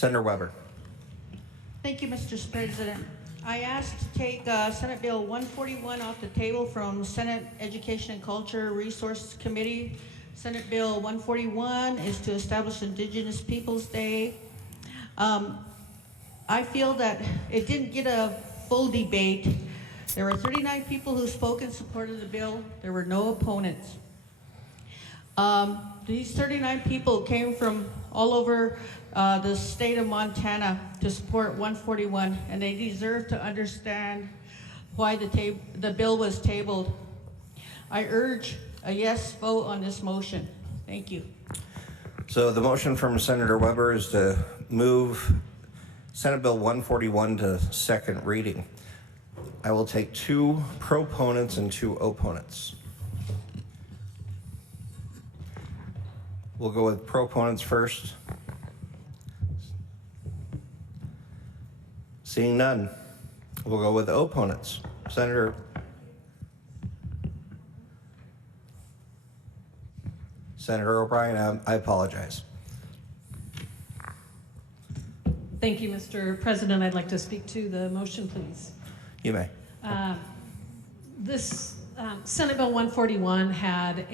Senator Weber. Thank you, Mr. President. I asked to take Senate Bill 141 off the table from Senate Education and Culture Resource Committee. Senate Bill 141 is to establish Indigenous Peoples Day. I feel that it didn't get a full debate. There were 39 people who spoke in support of the bill. There were no opponents. These 39 people came from all over the state of Montana to support 141, and they deserve to understand why the bill was tabled. I urge a yes vote on this motion. Thank you. So the motion from Senator Weber is to move Senate Bill 141 to second reading. I will take 2 proponents and 2 opponents. We'll go with proponents first. Seeing none, we'll go with opponents. Senator O'Brien, I apologize. Thank you, Mr. President. I'd like to speak to the motion, please. You may. This Senate Bill 141 had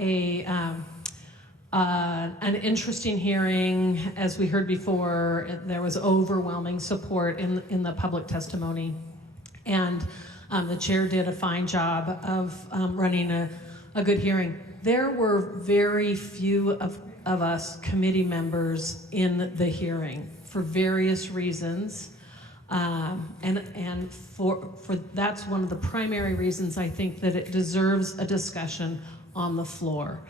an interesting hearing. As we heard before, there was overwhelming support in the public testimony, and the chair did a fine job of running a good hearing. There were very few of us committee members in the hearing for various reasons, and for that's one of the primary reasons I think that it deserves a discussion on the floor.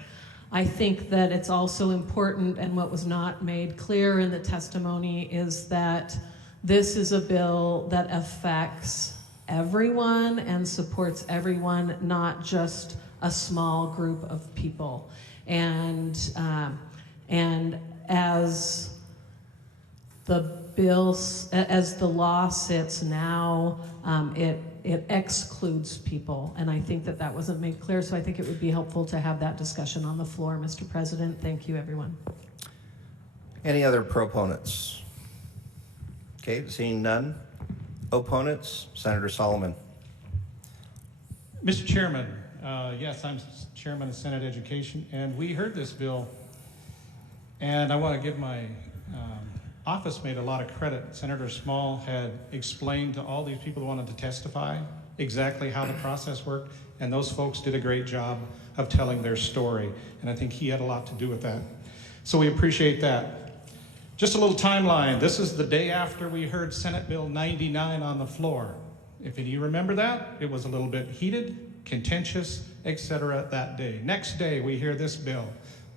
I think that it's also important, and what was not made clear in the testimony is that this is a bill that affects everyone and supports everyone, not just a small group of people. And as the law sits now, it excludes people, and I think that wasn't made clear, so I think it would be helpful to have that discussion on the floor, Mr. President. Thank you, everyone. Any other proponents? Okay, seeing none. Opponents, Senator Solomon. Mr. Chairman, yes, I'm Chairman of Senate Education, and we heard this bill, and I want to give my office made a lot of credit. Senator Small had explained to all these people who wanted to testify exactly how the process worked, and those folks did a great job of telling their story, and I think he had a lot to do with that. So we appreciate that. Just a little timeline. This is the day after we heard Senate Bill 99 on the floor. If any of you remember that, it was a little bit heated, contentious, etc. that day. Next day, we hear this bill.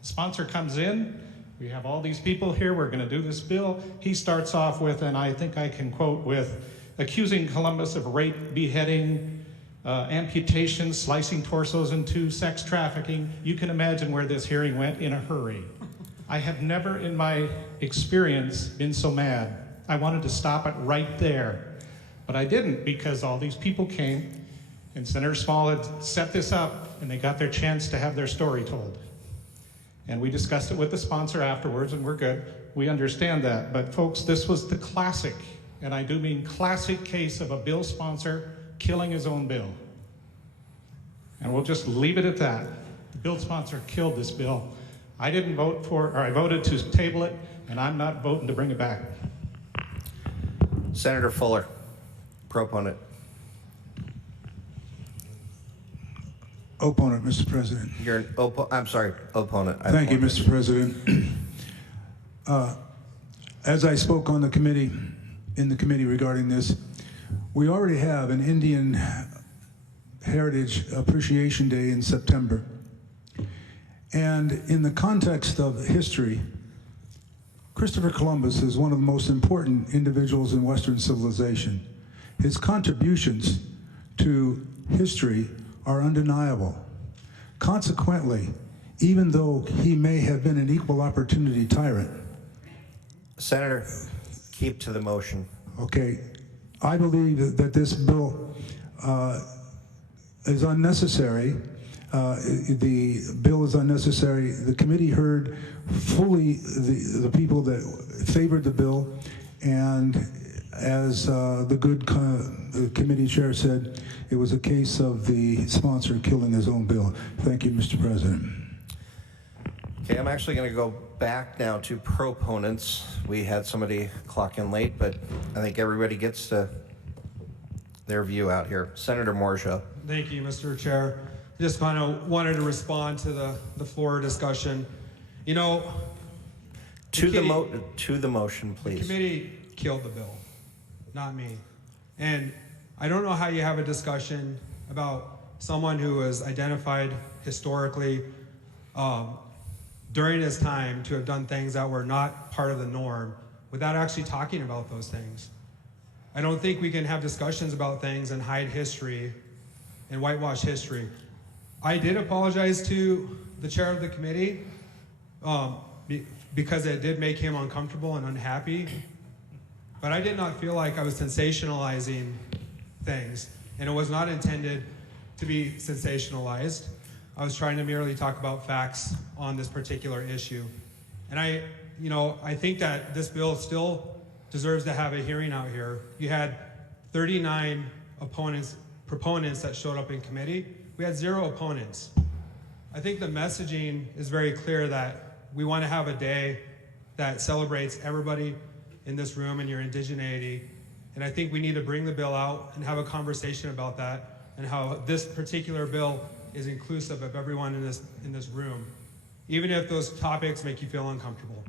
The sponsor comes in. We have all these people here. We're going to do this bill. He starts off with, and I think I can quote with, accusing Columbus of rape, beheading, amputation, slicing torsos in two, sex trafficking. You can imagine where this hearing went in a hurry. I have never in my experience been so mad. I wanted to stop it right there, but I didn't, because all these people came, and Senator Small had set this up, and they got their chance to have their story told. And we discussed it with the sponsor afterwards, and we're good. We understand that. But folks, this was the classic, and I do mean classic case of a bill sponsor killing his own bill. And we'll just leave it at that. The bill sponsor killed this bill. I didn't vote for, or I voted to table it, and I'm not voting to bring it back. Senator Fuller, proponent. Opponent, Mr. President. You're an opponent. Thank you, Mr. President. As I spoke on the committee, in the committee regarding this, we already have an Indian Heritage Appreciation Day in September. And in the context of history, Christopher Columbus is one of the most important individuals in Western civilization. His contributions to history are undeniable. Consequently, even though he may have been an equal opportunity tyrant. Senator, keep to the motion. Okay, I believe that this bill is unnecessary. The bill is unnecessary. The committee heard fully the people that favored the bill, And as the good committee chair said, it was a case of the sponsor killing his own bill. Thank you, Mr. President. Okay, I'm actually going to go back now to proponents. We had somebody clock in late, but I think everybody gets their view out here. Senator Morsha. Thank you, Mr. Chair. Just kind of wanted to respond to the floor discussion. You know, To the motion, the please. committee killed the bill, not me. And I don't know how you have a discussion about someone who was identified historically during his time to have done things that were not part of the norm without actually talking about those things. I don't think we can have discussions about things and hide history and whitewash history. I did apologize to the chair of the committee because it did make him uncomfortable and unhappy, but I did not feel like I was sensationalizing things, and it was not intended to be sensationalized. I was trying to merely talk about facts on this particular issue. And I think that this bill still deserves to have a hearing out here. You had 39 proponents that showed up in committee. We had 0 opponents. I think the messaging is very clear that we want to have a day that celebrates everybody in this room and your indigeneity. And I think we need to bring the bill out and have a conversation about that and how this particular bill is inclusive of everyone in this room, even if those topics make you feel uncomfortable.